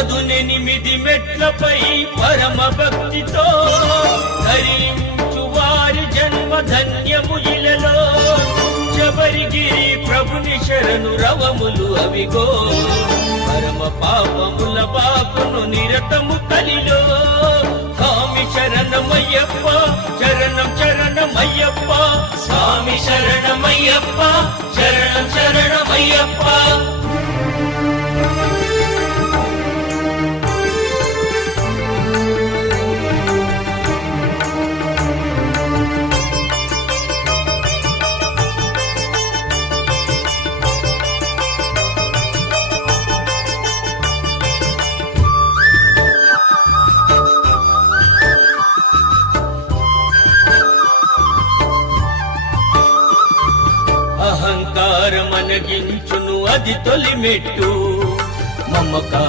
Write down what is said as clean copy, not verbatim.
పదునెనిమిది మెట్లపై పరమ భక్తితో ధరించు వారి జన్మ ధన్యము ఇలలో. శబరిగిరి ప్రభుని శరణు రవములు అవిగో, పరమ పాపముల బాపును నిరతము కలిలో. స్వామి శరణమయ్యప్ప, శరణం శరణమయ్యప్ప, స్వామి శరణమయ్యప్ప, శరణం శరణమయ్యప్ప. అహంకారమనగించును అది తొలిమెట్టు, మమకార